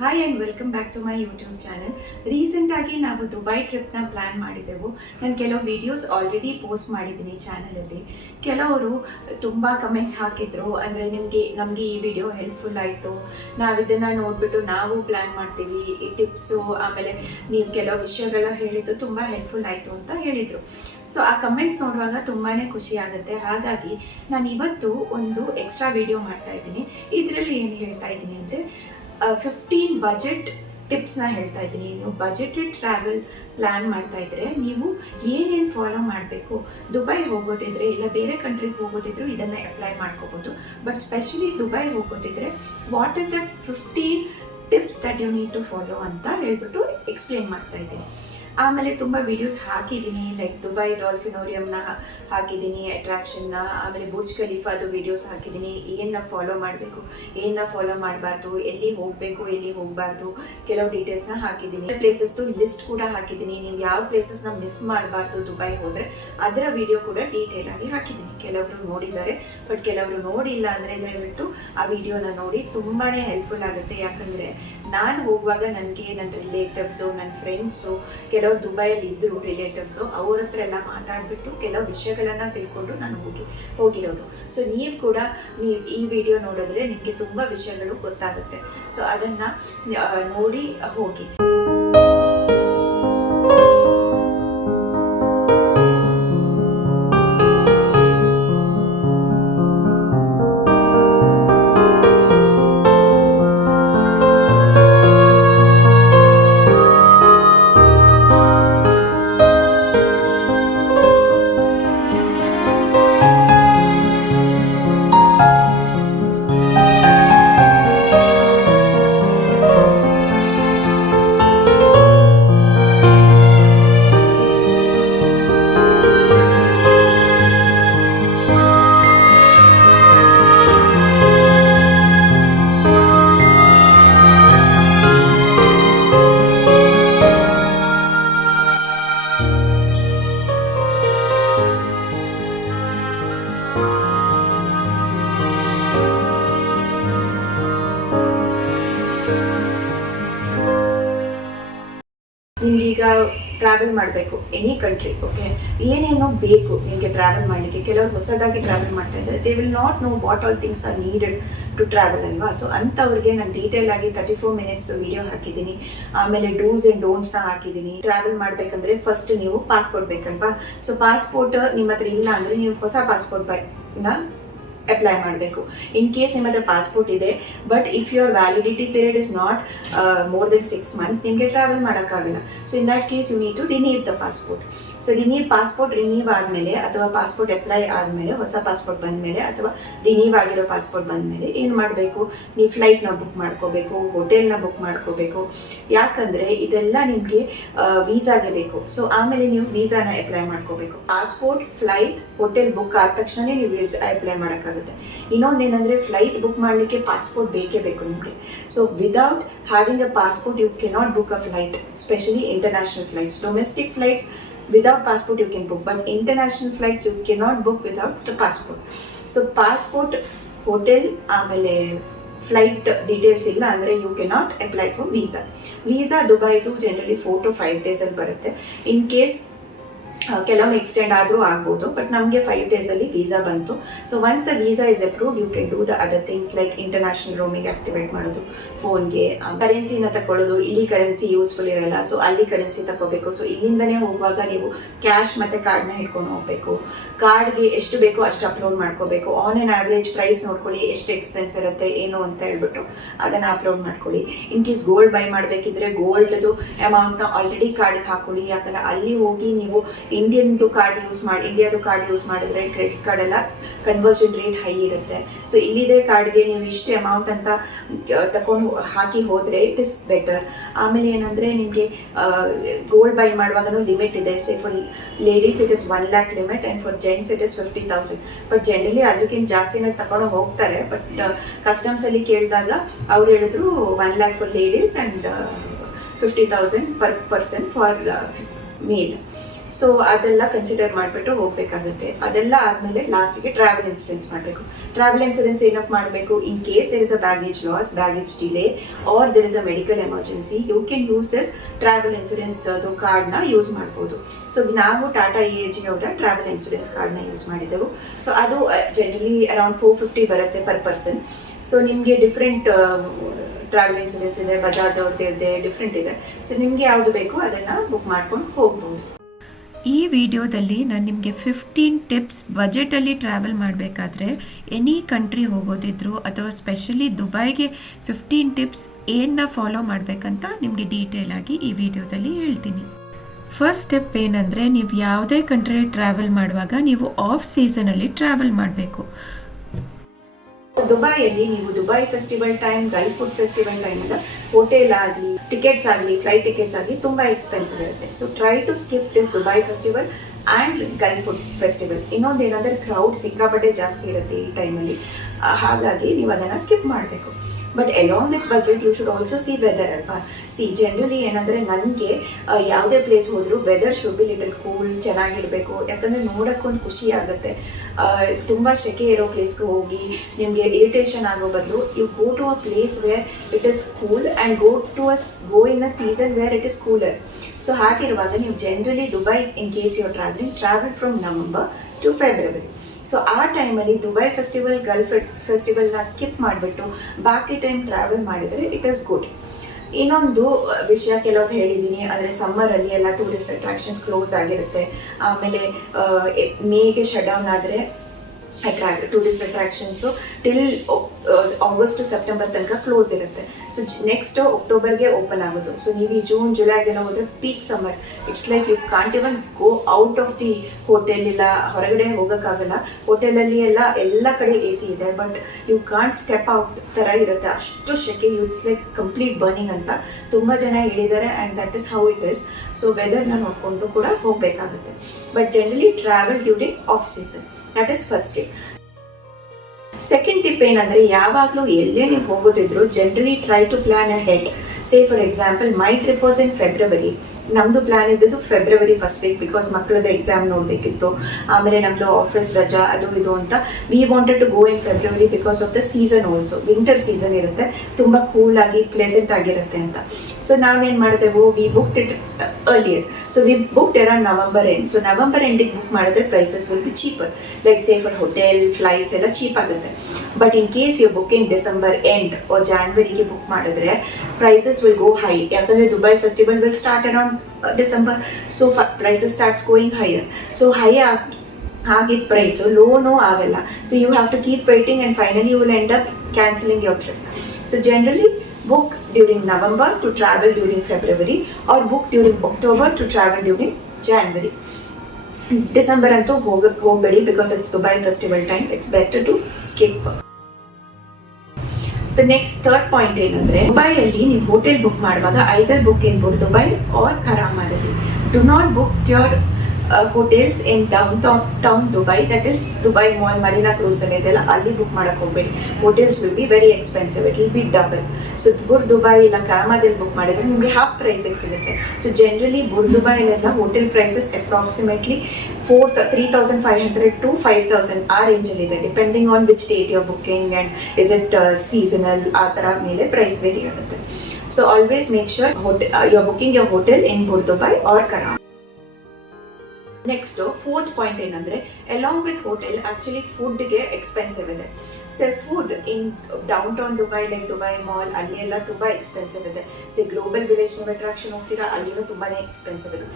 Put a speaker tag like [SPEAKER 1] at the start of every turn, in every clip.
[SPEAKER 1] Hi and welcome back to my YouTube channel ರೀಸೆಂಟಾಗಿ ನಾವು Dubai ಟ್ರಿಪ್ನ plan ಮಾಡಿದೆವು. ನಾನು ಕೆಲವು ವೀಡಿಯೋಸ್ ಆಲ್ರೆಡಿ ಪೋಸ್ಟ್ ಮಾಡಿದ್ದೀನಿ ಚಾನಲಲ್ಲಿ ಕೆಲವರು ತುಂಬ ಕಮೆಂಟ್ಸ್ ಹಾಕಿದ್ರು. ಅಂದರೆ ನಿಮಗೆ, ನಮಗೆ ಈ ವಿಡಿಯೋ ಹೆಲ್ಪ್ಫುಲ್ ಆಯಿತು. ನಾವು ಇದನ್ನು ನೋಡಿಬಿಟ್ಟು ನಾವು ಪ್ಲ್ಯಾನ್ ಮಾಡ್ತೀವಿ. ಈ ಟಿಪ್ಸು ಆಮೇಲೆ ನೀವು ಕೆಲವು ವಿಷಯಗಳ ಹೇಳಿದ್ದು ತುಂಬ ಹೆಲ್ಪ್ಫುಲ್ ಆಯಿತು ಅಂತ ಹೇಳಿದರು. ಸೊ ಆ ಕಮೆಂಟ್ಸ್ ನೋಡುವಾಗ ತುಂಬಾ ಖುಷಿ ಆಗುತ್ತೆ. ಹಾಗಾಗಿ ನಾನು ಇವತ್ತು ಒಂದು ಎಕ್ಸ್ಟ್ರಾ ವಿಡಿಯೋ ಮಾಡ್ತಾ ಇದ್ದೀನಿ. ಇದರಲ್ಲಿ ಏನು ಹೇಳ್ತಾ ಇದ್ದೀನಿ ಅಂದರೆ ಫಿಫ್ಟೀನ್ ಬಜೆಟ್ ಟಿಪ್ಸ್ನ ಹೇಳ್ತಾ ಇದ್ದೀನಿ. ನೀವು ಬಜೆಟೆಡ್ ಟ್ರಾವೆಲ್ ಪ್ಲ್ಯಾನ್ ಮಾಡ್ತಾ ಇದ್ರೆ ನೀವು ಏನೇನು ಫಾಲೋ ಮಾಡಬೇಕು, ದುಬೈ ಹೋಗೋದಿದ್ರೆ ಇಲ್ಲ ಬೇರೆ ಕಂಟ್ರಿಗೆ ಹೋಗೋದಿದ್ರು ಇದನ್ನು ಅಪ್ಲೈ ಮಾಡ್ಕೋಬೋದು. But specially Dubai ಹೋಗೋದಿದ್ರೆ what is a fifteen tips that you need to follow ಅಂತ ಹೇಳ್ಬಿಟ್ಟು ಎಕ್ಸ್ಪ್ಲೇನ್ ಮಾಡ್ತಾ ಇದ್ದೀನಿ. ಆಮೇಲೆ ತುಂಬ ವಿಡಿಯೋಸ್ ಹಾಕಿದ್ದೀನಿ ಲೈಕ್ ದುಬೈ ಡಾಲ್ಫಿನೋರಿಯಂನ ಹಾಕಿದ್ದೀನಿ ಅಟ್ರಾಕ್ಷನ್ನ ಆಮೇಲೆ ಬುರ್ಜ್ ಖಲೀಫಾದು ವಿಡಿಯೋಸ್ ಹಾಕಿದ್ದೀನಿ ಏನನ್ನ ಫಾಲೋ ಮಾಡಬೇಕು ಏನನ್ನ ಫಾಲೋ ಮಾಡಬಾರ್ದು, ಎಲ್ಲಿ ಹೋಗಬೇಕು, ಎಲ್ಲಿ ಹೋಗಬಾರ್ದು, ಕೆಲವು ಡೀಟೇಲ್ಸ್ನ ಹಾಕಿದ್ದೀನಿ ಪ್ಲೇಸಸ್ದು ಲಿಸ್ಟ್ ಕೂಡ ಹಾಕಿದ್ದೀನಿ ನೀವು ಯಾವ ಪ್ಲೇಸಸ್ನ ಮಿಸ್ ಮಾಡಬಾರ್ದು ದುಬೈ ಹೋದರೆ, ಅದರ ವಿಡಿಯೋ ಕೂಡ ಡೀಟೇಲ್ ಆಗಿ ಹಾಕಿದ್ದೀನಿ ಕೆಲವರು ನೋಡಿದ್ದಾರೆ ಬಟ್ ಕೆಲವರು ನೋಡಿಲ್ಲ ಅಂದರೆ ದಯವಿಟ್ಟು ಆ ವಿಡಿಯೋನ ನೋಡಿ ತುಂಬಾ ಹೆಲ್ಪ್ಫುಲ್ ಆಗುತ್ತೆ. ಯಾಕಂದರೆ ನಾನು ಹೋಗುವಾಗ ನನಗೆ ನನ್ನ ರಿಲೇಟಿವ್ಸು ನನ್ನ ಫ್ರೆಂಡ್ಸು ಕೆಲವರು ದುಬೈಯಲ್ಲಿ ಇದ್ದರು ರಿಲೇಟಿವ್ಸು ಅವ್ರ ಹತ್ರ ಎಲ್ಲ ಮಾತಾಡಿಬಿಟ್ಟು ಕೆಲವು ವಿಷಯಗಳನ್ನು ತಿಳ್ಕೊಂಡು ನಾನು ಹೋಗಿ, ಹೋಗಿರೋದು. ಸೊ ನೀವು ಕೂಡ ನೀವು ಈ ವಿಡಿಯೋ ನೋಡಿದ್ರೆ ನಿಮಗೆ ತುಂಬ ವಿಷಯಗಳು ಗೊತ್ತಾಗುತ್ತೆ. ಸೊ ಅದನ್ನು ನೋಡಿ, ಹೋಗಿ. ಏನೇನೋ ಬೇಕು ನಿಮಗೆ ಟ್ರಾವೆಲ್ ಮಾಡಲಿಕ್ಕೆ. ಕೆಲವರು ಹೊಸದಾಗಿ ಟ್ರಾವೆಲ್ ಮಾಡ್ತಾ ಇದ್ದಾರೆ. They will not know what all things are needed to travel ಅಲ್ವಾ? ಸೊ ಅಂಥವ್ರಿಗೆ ನಾನು ಡೀಟೇಲ್ ಆಗಿ ತರ್ಟಿ ಫೋರ್ ಮಿನಿಟ್ಸ್ ವಿಡಿಯೋ ಹಾಕಿದ್ದೀನಿ. ಆಮೇಲೆ ಡೂಸ್ ಆ್ಯಂಡ್ ಡೋಂಟ್ಸ್ನ ಹಾಕಿದ್ದೀನಿ. ಟ್ರಾವೆಲ್ ಮಾಡಬೇಕಂದ್ರೆ ಫಸ್ಟ್ ನೀವು ಪಾಸ್ಪೋರ್ಟ್ ಬೇಕಲ್ವಾ? ಸೊ ಪಾಸ್ಪೋರ್ಟ್ ನಿಮ್ಮ ಹತ್ರ ಇಲ್ಲ ಅಂದರೆ ನೀವು ಹೊಸ ಪಾಸ್ಪೋರ್ಟ್ನ ಅಪ್ಲೈ ಮಾಡಬೇಕು. ಇನ್ ಕೇಸ್ ನಿಮ್ಮ ಹತ್ರ ಪಾಸ್ಪೋರ್ಟ್ ಇದೆ but if your validity period is not more then six months ನಿಮಗೆ ಟ್ರಾವೆಲ್ ಮಾಡೋಕ್ಕಾಗಲ್ಲ. So in that case you need to renew the passport so renew passport renew ಆದಮೇಲೆ, ಅಥವಾ ಪಾಸ್ಪೋರ್ಟ್ ಅಪ್ಲೈ ಆದಮೇಲೆ, ಹೊಸ passport ಬಂದಮೇಲೆ, ಅಥವಾ ರಿನೀವ್ ಆಗಿರೋ ಪಾಸ್ಪೋರ್ಟ್ ಬಂದಮೇಲೆ ಏನು ಮಾಡಬೇಕು? ನೀವು ಫ್ಲೈಟ್ನ ಬುಕ್ ಮಾಡ್ಕೋಬೇಕು ಹೋಟೆಲ್ನ ಬುಕ್ ಮಾಡ್ಕೋಬೇಕು. ಯಾಕಂದರೆ ಇದೆಲ್ಲ ನಿಮಗೆ ವೀಸಾಗೆ ಬೇಕು. ಸೊ ಆಮೇಲೆ ನೀವು ವೀಸಾನ ಅಪ್ಲೈ ಮಾಡ್ಕೋಬೇಕು. ಪಾಸ್ಪೋರ್ಟ್ ಫ್ಲೈಟ್ ಹೋಟೆಲ್ ಬುಕ್ ಆದ ತಕ್ಷಣ ನೀವು ವೀಸಾ ಅಪ್ಲೈ ಮಾಡೋಕ್ಕಾಗುತ್ತೆ ಏನಂದ್ರೆ ಫ್ಲೈಟ್ ಬುಕ್ ಮಾಡಲಿಕ್ಕೆ ಪಾಸ್ಪೋರ್ಟ್ ಬೇಕೇ ಬೇಕು ನಿಮಗೆ. So without having a passport you cannot book a flight specially international flights domestic flights without passport, you can book, but international flights, you cannot book without the passport so passport hotel ಆಮೇಲೆ flight details ಇಲ್ಲ ಅಂದರೆ you cannot apply for visa visa ದುಬೈದು generally four to five ಡೇಸಲ್ಲಿ ಬರುತ್ತೆ. In case ಕೆಲವೊಮ್ಮೆ extend ಆದರೂ ಆಗ್ಬೋದು but ನಮಗೆ five ಡೇಸಲ್ಲಿ ವೀಸಾ ಬಂತು. So once the visa is approved you can do the other things like international roaming activate ಮಾಡೋದು ಫೋನ್ಗೆ ಕರೆನ್ಸಿನ ತಗೊಳ್ಳೋದು ಇಲ್ಲಿ ಕರೆನ್ಸಿ ಯೂಸ್ಫುಲ್ ಇರಲ್ಲ ಸೊ ಅಲ್ಲಿ ಕರೆನ್ಸಿ ತಗೋಬೇಕು ಸೊ ಇಲ್ಲಿಂದನೇ ಹೋಗುವಾಗ ನೀವು ಕ್ಯಾಶ್ ಮತ್ತು ಕಾರ್ಡ್ನ ಹಿಡ್ಕೊಂಡು ಹೋಗಬೇಕು. ಕಾರ್ಡ್ಗೆ ಎಷ್ಟು ಬೇಕೋ ಅಷ್ಟು ಅಪ್ಲೋಡ್ ಮಾಡ್ಕೋಬೇಕು. ಆನ್ ಆನ್ ಆ್ಯಾವ್ರೇಜ್ ಪ್ರೈಸ್ ನೋಡ್ಕೊಳ್ಳಿ, ಎಷ್ಟು ಎಕ್ಸ್ಪೆನ್ಸ್ ಇರುತ್ತೆ, ಏನು ಅಂತ ಹೇಳ್ಬಿಟ್ಟು ಅದನ್ನು ಅಪ್ಲೋಡ್ ಮಾಡ್ಕೊಳ್ಳಿ. ಇನ್ ಕೇಸ್ ಗೋಲ್ಡ್ ಬೈ ಮಾಡಬೇಕಿದ್ರೆ ಗೋಲ್ಡ್ದು ಅಮೌಂಟ್ನ ಆಲ್ರೆಡಿ ಕಾರ್ಡ್ಗೆ ಹಾಕೊಳ್ಳಿ. ಯಾಕಂದರೆ ಅಲ್ಲಿ ಹೋಗಿ ನೀವು ಇಂಡಿಯನ್ದು ಕಾರ್ಡ್ ಯೂಸ್ ಮಾಡಿ ಇಂಡಿಯಾದು ಕಾರ್ಡ್ ಯೂಸ್ ಮಾಡಿದ್ರೆ ಕ್ರೆಡಿಟ್ ಕಾರ್ಡ್ ಎಲ್ಲ ಕನ್ವರ್ಷನ್ ರೇಟ್ ಹೈ ಇರುತ್ತೆ. ಸೊ ಇಲ್ಲಿದೆ ಕಾರ್ಡ್ಗೆ ನೀವು ಇಷ್ಟೇ ಅಮೌಂಟ್ ಅಂತ ತಕೊಂಡು ಹಾಕಿ ಹೋದರೆ ಇಟ್ ಇಸ್ ಬೆಟರ್ ಆಮೇಲೆ ಏನಂದರೆ ನಿಮಗೆ ಗೋಲ್ಡ್ ಬೈ ಮಾಡುವಾಗಲೂ ಲಿಮಿಟ್ ಇದೆ. Say for ladies it is one lakh limit and for gents it is fifty thousand but generally ಅದಕ್ಕಿಂತ ಜಾಸ್ತಿನ ತಗೊಂಡು ಹೋಗ್ತಾರೆ. ಬಟ್ ಕಸ್ಟಮ್ಸಲ್ಲಿ ಕೇಳಿದಾಗ ಅವ್ರು ಹೇಳಿದ್ರು one lakh for ladies and fifty thousand per person for male so ಅದೆಲ್ಲ ಕನ್ಸಿಡರ್ ಮಾಡಿಬಿಟ್ಟು ಹೋಗಬೇಕಾಗುತ್ತೆ. ಅದೆಲ್ಲ ಆದಮೇಲೆ ಲಾಸ್ಟಿಗೆ ಟ್ರಾವೆಲ್ ಇನ್ಸೂರೆನ್ಸ್ ಮಾಡಬೇಕು. ಟ್ರಾವೆಲ್ ಇನ್ಸೂರೆನ್ಸ್ ಏನಕ್ಕೆ ಮಾಡಬೇಕು? In case there is a baggage loss baggage delay or there is a medical emergency you can use this travel insurance ಅದು ಕಾರ್ಡ್ನ ಯೂಸ್ ಮಾಡ್ಬೋದು. ಸೊ ನಾವು ಟಾಟಾ ಎ ಜಿ ಅವರ ಟ್ರಾವೆಲ್ ಇನ್ಸೂರೆನ್ಸ್ ಕಾರ್ಡ್ನ use ಮಾಡಿದ್ದೆವು ಸೊ ಅದು ಜನರಲಿ ಅರೌಂಡ್ ಫೋರ್ ಫಿಫ್ಟಿ ಬರುತ್ತೆ per person so ನಿಮಗೆ ಡಿಫ್ರೆಂಟ್ ಟ್ರಾವೆಲ್ ಇನ್ಸೂರೆನ್ಸ್ ಇದೆ ಬಜಾಜ್ ಅವ್ರದ್ದು ಇದೆ ಡಿಫ್ರೆಂಟ್ ಇದೆ. ಸೊ ನಿಮಗೆ ಯಾವುದು ಬೇಕೋ ಅದನ್ನು ಬುಕ್ ಮಾಡ್ಕೊಂಡು ಹೋಗ್ಬೋದು.
[SPEAKER 2] ಈ ವಿಡಿಯೋದಲ್ಲಿ ನಾನು ನಿಮಗೆ ಫಿಫ್ಟೀನ್ ಟಿಪ್ಸ್ ಬಜೆಟಲ್ಲಿ ಟ್ರಾವೆಲ್ ಮಾಡಬೇಕಾದ್ರೆ ಎನಿ ಕಂಟ್ರಿ ಹೋಗೋದಿದ್ರು ಅಥವಾ ಸ್ಪೆಷಲಿ ದುಬೈಗೆ ಫಿಫ್ಟೀನ್ ಟಿಪ್ಸ್ ಏನನ್ನ ಫಾಲೋ ಮಾಡಬೇಕಂತ ನಿಮಗೆ ಡೀಟೇಲ್ ಆಗಿ ಈ ವಿಡಿಯೋದಲ್ಲಿ ಹೇಳ್ತೀನಿ. ಫಸ್ಟ್ ಸ್ಟೆಪ್ ಏನಂದರೆ ನೀವು ಯಾವುದೇ ಕಂಟ್ರಿ ಟ್ರಾವೆಲ್ ಮಾಡುವಾಗ ನೀವು ಆಫ್ ಸೀಸನಲ್ಲಿ ಟ್ರಾವೆಲ್ ಮಾಡಬೇಕು.
[SPEAKER 1] ದುಬೈಯಲ್ಲಿ ನೀವು Dubai festival time Gulf food festival time ಎಲ್ಲ ಹೋಟೆಲ್ ಆಗಲಿ ಟಿಕೆಟ್ಸ್ ಆಗಲಿ ಫ್ಲೈಟ್ ಟಿಕೆಟ್ಸ್ ಆಗಲಿ ತುಂಬ ಎಕ್ಸ್ಪೆನ್ಸಿವ್ ಇರುತ್ತೆ. So try to skip this Dubai festival and Gulf food festival ಇನ್ನೊಂದು ಏನಂದರೆ ಕ್ರೌಡ್ ಸಿಕ್ಕಾಪಟ್ಟೆ ಜಾಸ್ತಿ ಇರುತ್ತೆ ಈ ಟೈಮಲ್ಲಿ ಹಾಗಾಗಿ ನೀವು ಅದನ್ನು ಸ್ಕಿಪ್ ಮಾಡಬೇಕು. But along with budget you should also see weather ಅಲ್ವಾ? ಸಿ ಜನರಲಿ ಏನಂದರೆ ನನಗೆ ಯಾವುದೇ ಪ್ಲೇಸ್ ಹೋದರೂ weather should be little cool ಚೆನ್ನಾಗಿರಬೇಕು. ಯಾಕಂದರೆ ನೋಡೋಕ್ಕೊಂದು ಖುಷಿ ಆಗುತ್ತೆ. ತುಂಬ ಸೆಕೆ ಇರೋ ಪ್ಲೇಸ್ಗೆ ಹೋಗಿ, ನಿಮಗೆ ಇರಿಟೇಷನ್ ಆಗೋ ಬದಲು you go to a place where it is cool and go to a go in a season where it is cooler so ಹಾಗಿರುವಾಗ ನೀವು generally Dubai in case you travelling travel from November to February so ಆ ಟೈಮಲ್ಲಿ Dubai festival Gulf ಫೆಸ್ಟಿವಲ್ನ skip ಮಾಡಿಬಿಟ್ಟು ಬಾಕಿ time travel ಮಾಡಿದರೆ it is good ಇನ್ನೊಂದು ವಿಷಯ ಕೆಲವ್ರು ಹೇಳಿದ್ದೀನಿ ಅಂದರೆ ಸಮ್ಮರಲ್ಲಿ ಎಲ್ಲ ಟೂರಿಸ್ಟ್ ಅಟ್ರಾಕ್ಷನ್ಸ್ ಕ್ಲೋಸ್ ಆಗಿರುತ್ತೆ. ಆಮೇಲೆ ಮೇಗೆ ಶಟ್ ಡೌನ್ ಆದರೆ attract tourist attractions till August September ತನಕ ಕ್ಲೋಸ್ ಇರುತ್ತೆ. ಸೊ ನೆಕ್ಸ್ಟ್ ಅಕ್ಟೋಬರ್ಗೆ ಓಪನ್ ಆಗೋದು. ಸೊ ನೀವು ಈ ಜೂನ್ ಜುಲೈಗೆಲ್ಲ ಹೋದರೆ peak summer it's like you can't even go out of the hotel ಇಲ್ಲ, ಹೊರಗಡೆ ಹೋಗೋಕ್ಕಾಗಲ್ಲ. ಹೋಟೆಲಲ್ಲಿ ಎಲ್ಲ ಎಲ್ಲ ಕಡೆ ಎ ಸಿ ಇದೆ but you can't step out ಥರ ಇರುತ್ತೆ. ಅಷ್ಟು ಶೆಕೆ ಇಟ್ಸ್ ಲೈಕ್ ಕಂಪ್ಲೀಟ್ ಬರ್ನಿಂಗ್ ಅಂತ. ತುಂಬ ಜನ ಹೇಳಿದ್ದಾರೆ and that is how it is so ವೆದರ್ನ ನೋಡಿಕೊಂಡು ಕೂಡ ಹೋಗಬೇಕಾಗುತ್ತೆ. But generally travel during off season that is first tip second tip ಏನಂದರೆ ಯಾವಾಗಲೂ ಎಲ್ಲೇ ನೀವು ಹೋಗೋದಿದ್ರು generally try to plan ahead say for example my trip was in February ನಮ್ಮದು plan ಇದ್ದದ್ದು February first week because ಮಕ್ಕಳದ್ದು ಎಕ್ಸಾಮ್ ನೋಡಬೇಕಿತ್ತು. ಆಮೇಲೆ ನಮ್ಮದು ಆಫೀಸ್ ರಜಾ ಅದು ಇದು ಅಂತ. We wanted to go in February because off the season also winter season ಇರುತ್ತೆ. ತುಂಬ ಕೂಲ್ ಆಗಿ ಪ್ಲೆಸೆಂಟ್ ಆಗಿರುತ್ತೆ ಅಂತ. ಸೊ ನಾವೇನು ಮಾಡಿದೆವು? We book it earlier so we book uh November end so November ಎಂಡಿಗೆ book ಮಾಡಿದ್ರೆ prices will be cheaper like say for hotel flights ಎಲ್ಲ cheap ಆಗುತ್ತೆ. But in case you booking December end or ಜಾನ್ವರಿಗೆ book ಮಾಡಿದ್ರೆ prices will go high ಯಾಕಂದರೆ Dubai festival will start around December so prices starts going higher so high ಆಗಿ ಆಗಿದ್ದ price ಲೋನು ಆಗಲ್ಲ. So you have to keep waiting and finally you will end up cancelling your trip so generally book during November to travel during February or book during October to travel during January. December ಅಂತೂ ಹೋಗ, ಹೋಗಬೇಡಿ because it's Dubai festival time it's better to skip so next third point ಏನಂದ್ರೆ, ದುಬೈಯಲ್ಲಿ ನೀವು hotel book ಮಾಡುವಾಗ either book in Dubai or ಖರಾಮಾದಲ್ಲಿ do not book your hotels in downtown Dubai that is Dubai mall marina cruise ಅಲ್ಲಿ ಇದೆಲ್ಲ ಅಲ್ಲಿ book ಮಾಡಕ್ಕೆ ಹೋಗ್ಬೇಡಿ. Hotels will be very expensive it will be double so Bur Dubai ಇಲ್ಲ ಕರಾಮದಲ್ಲಿ book ಮಾಡಿದರೆ ನಿಮಗೆ half ಪ್ರೈಸಿಗೆ ಸಿಗುತ್ತೆ. So generally Bur ದುಬೈಲೆಲ್ಲ hotel prices approximately four three thousand five hundred to five thousand ಆ ರೇಂಜಲ್ಲಿ ಇದೆ. Depending on which date your booking and is it seasonal ಆ ಥರ ಮೇಲೆ ಪ್ರೈಸ್ ವೇರಿ ಆಗುತ್ತೆ. So always make sure hotel you booking booking hotel in Bur Dubai or Karama next fourth point ಏನಂದ್ರೆ along with hotel actually ಫುಡ್ಗೆ expensive ಇದೆ. So food in downtown Dubai like Dubai mall ಅಲ್ಲಿ ಎಲ್ಲ ತುಂಬಾ expensive ಇದೆ. So global village ನೀವು attraction ಹೋಗ್ತೀರಾ, ಅಲ್ಲಿನೂ ತುಂಬಾನೇ ಎಕ್ಸ್ಪೆನ್ಸಿವ್ ಇದೆ.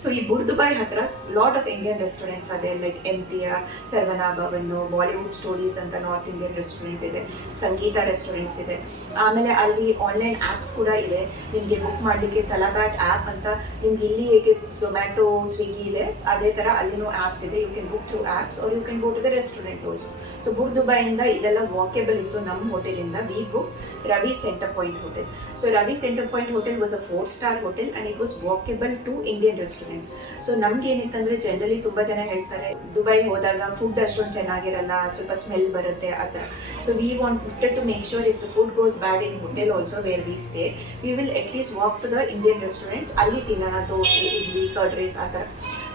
[SPEAKER 1] ಸೊ ಈ ಬುರ್ದುಬಾಯ್ ಹತ್ರ ಲಾಟ್ ಆಫ್ ಇಂಡಿಯನ್ ರೆಸ್ಟೋರೆಂಟ್ಸ್ ಅದೇ like M T R Saravana Bhavan Bollywood stories ಅಂತ ನಾರ್ತ್ ಇಂಡಿಯನ್ ರೆಸ್ಟೋರೆಂಟ್ ಇದೆ ಸಂಗೀತ ರೆಸ್ಟೋರೆಂಟ್ಸ್ ಇದೆ. ಆಮೇಲೆ ಅಲ್ಲಿ ಆನ್ಲೈನ್ ಆ್ಯಪ್ಸ್ ಕೂಡ ಇದೆ. ನಿಮಗೆ ಬುಕ್ ಮಾಡಲಿಕ್ಕೆ ತಲಬ್ಯಾಟ್ ಆ್ಯಪ್ ಅಂತ ನಿಮ್ಗೆ ಇಲ್ಲಿ ಹೇಗೆ ಝೊಮ್ಯಾಟೊ ಸ್ವಿಗ್ಗಿ ಇದೆ, ಅದೇ ಥರ ಅಲ್ಲಿನೂ ಆ್ಯಪ್ಸ್ ಇದೆ. You can book through apps or you can go to the restaurant also so ಬುರ್ದುಬಾಯಿಂದ ಇದೆಲ್ಲ ವಾಕೇಬಲ್ ಇತ್ತು ನಮ್ಮ ಹೋಟೆಲಿಂದ we book Ravi centre point hotel so Ravi centre point hotel was a four star hotel and it was walkable to Indian restaurant restaurants so ನಮ್ಗೆ ಏನಿತ್ತಂದ್ರೆ generally ತುಂಬಾ ಜನ ಹೇಳ್ತಾರೆ, Dubai ಹೋದಾಗ food ಅಷ್ಟೊಂದು ಚೆನ್ನಾಗಿರಲ್ಲ, ಸ್ವಲ್ಪ ಸ್ಮೆಲ್ ಬರುತ್ತೆ, ಆ ಥರ. So we want to make sure if the food goes bad in hotel also where we stay we will at least walk to the Indian restaurants ಅಲ್ಲಿ ತಿನ್ನೋಣ, ದೋಸೆ, ಇಡ್ಲಿ ಕರ್ಡ್ ರೈಸ್ ಆ ಥರ.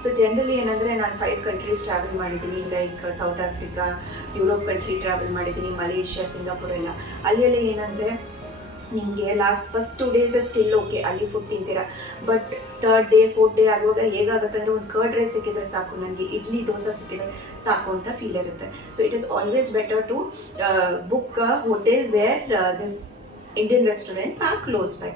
[SPEAKER 1] ಸೊ ಜನರಲಿ ಏನಂದರೆ ನಾನು five countries travel ಮಾಡಿದ್ದೀನಿ like south Africa Europe country travel ಮಾಡಿದ್ದೀನಿ Malaysia Singapore ಎಲ್ಲ. ಅಲ್ಲೆಲ್ಲ ಏನಂದರೆ ನಿಮಗೆ last first two days still okay ಅಲ್ಲಿ food ತಿಂತೀರ. But third day fourth day ಆಗುವಾಗ ಹೇಗಾಗುತ್ತೆ ಅಂದರೆ ಒಂದು ಕರ್ಡ್ ರೈಸ್ ಸಿಕ್ಕಿದ್ರೆ ಸಾಕು, ನನಗೆ ಇಡ್ಲಿ, ದೋಸೆ ಸಿಕ್ಕಿದ್ರೆ ಸಾಕು ಅಂತ ಫೀಲ್ ಇರುತ್ತೆ. So it is always better to book a hotel where this Indian restaurants are close by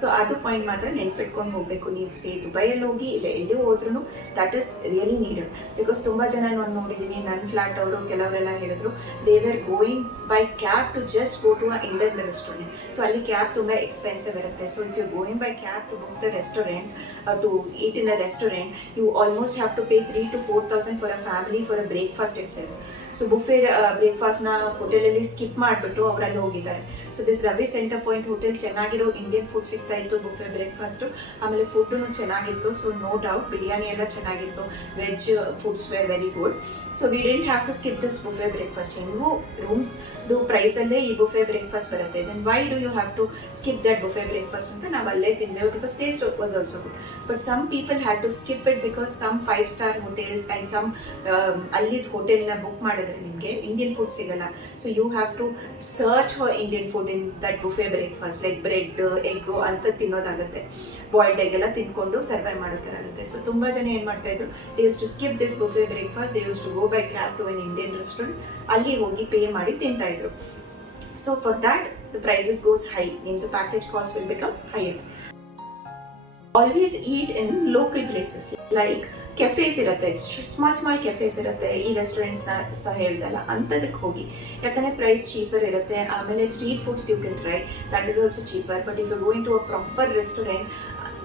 [SPEAKER 1] so ಅದು ಪಾಯಿಂಟ್ ಮಾತ್ರ ನೆನ್ಪಿಟ್ಕೊಂಡು ಹೋಗ್ಬೇಕು ನೀವು ಸೇ ದುಬೈಯಲ್ಲಿ ಹೋಗಿ ಇಲ್ಲ ಎಲ್ಲಿ ಹೋದ್ರೂ that is really needed because ತುಂಬ ಜನ ನಾನು ನೋಡಿದ್ದೀನಿ ನನ್ನ ಫ್ಲಾಟ್ ಅವರು ಕೆಲವರೆಲ್ಲ ಹೇಳಿದ್ರು they were going by cab to just go to a Indian restaurant so ಅಲ್ಲಿ ಕ್ಯಾಬ್ ತುಂಬ ಎಕ್ಸ್ಪೆನ್ಸಿವ್ ಇರುತ್ತೆ. So if you going by cab to book the restaurant to eat in a restaurant you almost have to pay three to four thousand for a family for a breakfast excel so buffet ಬ್ರೇಕ್ಫಾಸ್ಟ್ನ ಹೋಟೆಲಲ್ಲಿ skip ಮಾಡಿಬಿಟ್ಟು ಅವರಲ್ಲಿ ಹೋಗಿದ್ದಾರೆ. So this Ravi centre point hotel ಚೆನ್ನಾಗಿರೋ Indian food ಸಿಗ್ತಾ ಇತ್ತು buffet breakfast ಆಮೇಲೆ food ಚೆನ್ನಾಗಿತ್ತು so no doubt biryani ಎಲ್ಲ ಚೆನ್ನಾಗಿತ್ತು. Veg foods were very good so we didn't have to skip this buffet breakfast ಹೆಂಗೂ ರೂಮ್ಸ್ದು ಪ್ರೈಸಲ್ಲೇ ಈ ಬುಫೆ ಬ್ರೇಕ್ಫಾಸ್ಟ್ ಬರುತ್ತೆ. Then why do you have to skip that buffet breakfast ಅಂತ ನಾವು ಅಲ್ಲೇ ತಿಂದೆವು because taste was also good but some people had to skip it because some five star hotels and some ಅಲ್ಲಿದ್ದು ಹೋಟೆಲ್ನ book ಮಾಡಿದ್ರೆ ನಿಮಗೆ Indian food ಸಿಗಲ್ಲ. So you have to search for Indian food in that buffet breakfast like bread egg ಅಂತ ತಿನ್ನೋದಾಗುತ್ತೆ. Boiled egg ಎಲ್ಲ ತಿನ್ಕೊಂಡು survive ಮಾಡೋ ಥರ ಆಗುತ್ತೆ. ಸೊ ತುಂಬ ಜನ ಏನು ಮಾಡ್ತಾ ಇದ್ರು used to skip this buffet breakfast used to go by cab to an Indian restaurant ಅಲ್ಲಿ ಹೋಗಿ ಪೇ ಮಾಡಿ ತಿಂತಾ ಇದ್ರು. So for that the prices goes high ನಿಮ್ಮದು package cost will become higher always eat in local places like cafes ಇರುತ್ತೆ small small cafes ಇರುತ್ತೆ, ಈ ರೆಸ್ಟೋರೆಂಟ್ಸ್ನ ಸಹ ಹೇಳ್ದಲ್ಲ ಅಂಥದಕ್ಕೆ ಹೋಗಿ. ಯಾಕಂದರೆ ಪ್ರೈಸ್ ಚೀಪರ್ ಇರುತ್ತೆ, ಆಮೇಲೆ street foods you can try that is also cheaper but if you going to a proper restaurant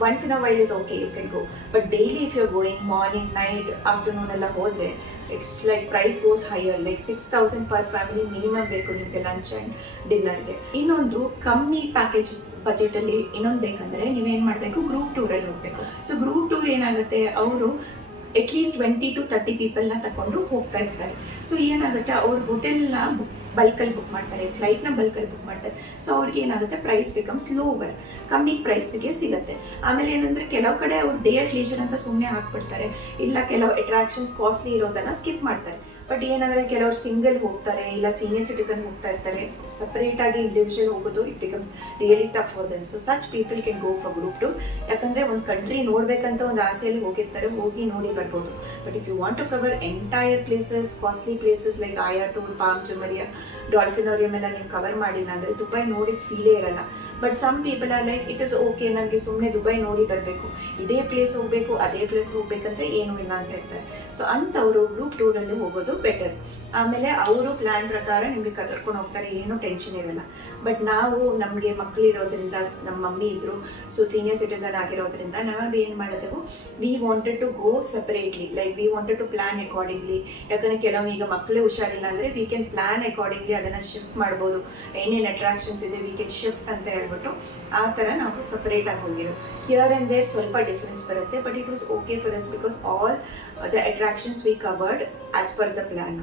[SPEAKER 1] once in a while is okay you can go but daily if you going morning night afternoon ಎಲ್ಲ ಹೋದರೆ it's like price goes higher like six thousand per family minimum ಬೇಕು ನಿಮಗೆ lunch and ಡಿನ್ನರ್ಗೆ ಇನ್ನೊಂದು ಕಮ್ಮಿ package ಬಜೆಟಲ್ಲಿ ಇನ್ನೊಂದು ಬೇಕಂದರೆ ನೀವೇನು ಮಾಡಬೇಕು? ಗ್ರೂಪ್ ಟೂರಲ್ಲಿ ಹೋಗಬೇಕು. ಸೊ ಗ್ರೂಪ್ ಟೂರ್ ಏನಾಗುತ್ತೆ? ಅವರು at least twenty to thirty ಪೀಪಲ್ನ ತಗೊಂಡು ಹೋಗ್ತಾ ಇರ್ತಾರೆ. ಸೊ ಏನಾಗುತ್ತೆ? ಅವ್ರು ಹೋಟೆಲ್ನ ಬುಕ್ ಬಲ್ಕಲ್ಲಿ ಬುಕ್ ಮಾಡ್ತಾರೆ. ಫ್ಲೈಟ್ನ ಬಲ್ಕಲ್ಲಿ ಬುಕ್ ಮಾಡ್ತಾರೆ. ಸೊ ಅವ್ರಿಗೆ ಏನಾಗುತ್ತೆ? ಪ್ರೈಸ್ ಬಿಕಮ್ಸ್ ಲೋವರ್ ಕಮ್ಮಿ ಪ್ರೈಸ್ಗೆ ಸಿಗುತ್ತೆ. ಆಮೇಲೆ ಏನಂದರೆ, ಕೆಲವು ಕಡೆ ಅವ್ರು ಡೇ ಅಟ್ ಲೀಜರ್ ಅಂತ ಸುಮ್ಮನೆ ಹಾಕ್ಬಿಡ್ತಾರೆ. ಇಲ್ಲ, ಕೆಲವು ಅಟ್ರಾಕ್ಷನ್ಸ್ ಕಾಸ್ಟ್ಲಿ ಇರೋದನ್ನು ಸ್ಕಿಪ್ ಮಾಡ್ತಾರೆ. ಬಟ್ ಏನಂದರೆ ಕೆಲವರು ಸಿಂಗಲ್ ಹೋಗ್ತಾರೆ ಇಲ್ಲ ಸೀನಿಯರ್ ಸಿಟಿಸನ್ ಹೋಗ್ತಾ ಇರ್ತಾರೆ ಸಪ್ರೇಟಾಗಿ ಇಂಡಿವಿಜುವಲ್ ಹೋಗೋದು it becomes really tough for them so such people can go for group to ಯಾಕಂದರೆ ಒಂದು ಕಂಟ್ರಿ ನೋಡಬೇಕಂತ ಒಂದು ಆಸೆಯಲ್ಲಿ ಹೋಗಿರ್ತಾರೆ, ಹೋಗಿ ನೋಡಿ ಬರ್ಬೋದು. But if you want to cover entire places costly places like Aya tour Palm Jumeirah Dolphinarium ಎಲ್ಲ ನೀವು ಕವರ್ ಮಾಡಿಲ್ಲ ಅಂದರೆ ದುಬೈ ನೋಡಿದ ಫೀಲೇ ಇರಲ್ಲ. But some people are like it is okay ನನಗೆ ಸುಮ್ಮನೆ ದುಬೈ ನೋಡಿ ಬರಬೇಕು. ಇದೇ ಪ್ಲೇಸ್ ಹೋಗಬೇಕು, ಅದೇ ಪ್ಲೇಸ್ ಹೋಗ್ಬೇಕಂತ ಏನೂ ಇಲ್ಲ ಅಂತ ಹೇಳ್ತಾರೆ. ಸೊ ಅಂಥವರು ಗ್ರೂಪ್ ಟೂರಲ್ಲಿ ಹೋಗೋದು ಬೆಟರ್ ಆಮೇಲೆ ಅವರು ಪ್ಲ್ಯಾನ್ ಪ್ರಕಾರ ನಿಮಗೆ ಕರ್ಕೊಂಡು ಹೋಗ್ತಾರೆ, ಏನೂ ಟೆನ್ಷನ್ ಇರಲ್ಲ. ಬಟ್ ನಾವು ನಮಗೆ ಮಕ್ಕಳಿರೋದ್ರಿಂದ ನಮ್ಮ ಮಮ್ಮಿ ಇದ್ದರು ಸೊ ಸೀನಿಯರ್ ಸಿಟಿಸನ್ ಆಗಿರೋದ್ರಿಂದ ನಾವು ಏನು ಮಾಡಿದೆವು we wanted to go separately like we wanted to plan accordingly ಯಾಕಂದರೆ ಕೆಲವೊಮ್ಮೆ ಈಗ ಮಕ್ಕಳೇ ಹುಷಾರಿಲ್ಲ ಅಂದರೆ ವಿ ಕ್ಯಾನ್ ಪ್ಲ್ಯಾನ್ ಅಕಾರ್ಡಿಂಗ್ಲಿ ಅದನ್ನು ಶಿಫ್ಟ್ ಮಾಡ್ಬೋದು. ಏನೇನು ಅಟ್ರಾಕ್ಷನ್ಸ್ ಇದೆ ವಿ ಕ್ಯಾನ್ ಶಿಫ್ಟ್ ಅಂತ ಹೇಳ್ಬಿಟ್ಟು ಆ ಥರ ನಾವು ಸಪ್ರೇಟಾಗಿ ಹೋಗಿರೋ ಹಿಯರ್ ಆ್ಯಂಡ್ ದೇರ್ ಸ್ವಲ್ಪ ಡಿಫ್ರೆನ್ಸ್ ಬರುತ್ತೆ but it was okay for us because all the attractions we covered as per the plan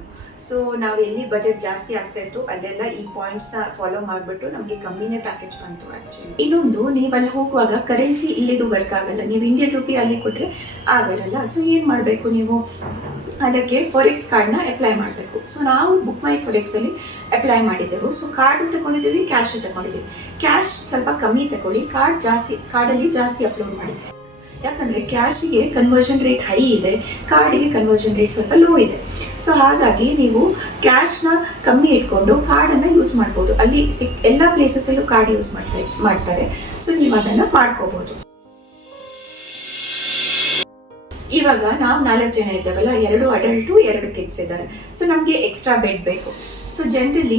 [SPEAKER 1] so ನಾವು ಎಲ್ಲಿ ಬಜೆಟ್ ಜಾಸ್ತಿ ಆಗ್ತಾ ಇತ್ತು, ಅಲ್ಲೆಲ್ಲ ಈ ಪಾಯಿಂಟ್ಸ್ನ ಫಾಲೋ ಮಾಡಿಬಿಟ್ಟು ನಮಗೆ ಕಮ್ಮಿನೇ ಪ್ಯಾಕೇಜ್ ಬಂತು ಆ್ಯಕ್ಚುಲಿ ಇನ್ನೊಂದು, ನೀವು ಅಲ್ಲಿ ಹೋಗುವಾಗ ಕರೆನ್ಸಿ ಇಲ್ಲಿದು ವರ್ಕ್ ಆಗಲ್ಲ. ನೀವು ಇಂಡಿಯನ್ ರುಪಿ ಅಲ್ಲಿ ಕೊಟ್ಟರೆ ಆಗಲ್ಲ ಸೊ ಏನು ಮಾಡಬೇಕು ನೀವು? ಅದಕ್ಕೆ ಫಾರೆಕ್ಸ್ ಕಾರ್ಡ್ನ ಅಪ್ಲೈ ಮಾಡಬೇಕು. ಸೊ ನಾವು ಬುಕ್ ಮೈ ಫಾರೆಕ್ಸಲ್ಲಿ ಅಪ್ಲೈ ಮಾಡಿದ್ದೆವು. ಸೊ ಕಾರ್ಡ್ ತಗೊಂಡಿದ್ದೀವಿ ಕ್ಯಾಶು ತಗೊಂಡಿದ್ದೀವಿ. ಕ್ಯಾಶ್ ಸ್ವಲ್ಪ ಕಮ್ಮಿ ತಗೊಳ್ಳಿ. ಕಾರ್ಡ್ ಜಾಸ್ತಿ ಕಾರ್ಡಲ್ಲಿ ಜಾಸ್ತಿ ಅಪ್ಲೋಡ್ ಮಾಡಿ. ಯಾಕಂದರೆ ಕ್ಯಾಶಿಗೆ ಕನ್ವರ್ಷನ್ ರೇಟ್ ಹೈ ಇದೆ. ಕಾರ್ಡಿಗೆ ಕನ್ವರ್ಷನ್ ರೇಟ್ ಸ್ವಲ್ಪ ಲೋ ಇದೆ. ಸೊ ಹಾಗಾಗಿ ನೀವು ಕ್ಯಾಶ್ನ ಕಮ್ಮಿ ಇಟ್ಕೊಂಡು ಕಾರ್ಡನ್ನು ಯೂಸ್ ಮಾಡ್ಬೋದು. ಅಲ್ಲಿ ಸಿಕ್, ಎಲ್ಲ ಪ್ಲೇಸಸಲ್ಲೂ ಕಾರ್ಡ್ ಯೂಸ್ ಮಾಡ್ತಾ, ಮಾಡ್ತಾರೆ. ಸೊ ನೀವು ಅದನ್ನು ಮಾಡ್ಕೋಬೋದು. ಇವಾಗ ನಾವು ನಾಲ್ಕು ಜನ ಇದ್ದಾವಲ್ಲ, ಎರಡು ಅಡಲ್ಟು ಎರಡು ಕಿಡ್ಸ್ ಇದ್ದಾರೆ. ಸೊ ನಮಗೆ ಎಕ್ಸ್ಟ್ರಾ ಬೆಡ್ ಬೇಕು. ಸೊ ಜನರಲಿ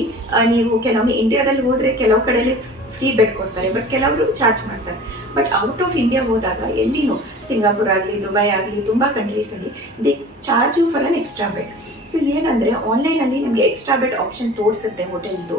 [SPEAKER 1] ನೀವು ಕೆಲವೊಮ್ಮೆ ಇಂಡಿಯಾದಲ್ಲಿ ಹೋದರೆ ಕೆಲವು ಕಡೆಯಲ್ಲಿ ಫ್ರೀ ಬೆಡ್ ಕೊಡ್ತಾರೆ ಬಟ್ ಕೆಲವರು ಚಾರ್ಜ್ ಮಾಡ್ತಾರೆ. ಬಟ್ ಔಟ್ ಆಫ್ ಇಂಡಿಯಾ ಹೋದಾಗ ಎಲ್ಲಿನೂ ಸಿಂಗಾಪುರ್ ಆಗಲಿ ದುಬೈ ಆಗಲಿ, ತುಂಬ ಕಂಟ್ರೀಸಲ್ಲಿ they charge you for an extra bed so ಏನಂದರೆ ಆನ್ಲೈನಲ್ಲಿ ನಿಮಗೆ ಎಕ್ಸ್ಟ್ರಾ ಬೆಡ್ ಆಪ್ಷನ್ ತೋರಿಸುತ್ತೆ ಹೋಟೆಲ್ದು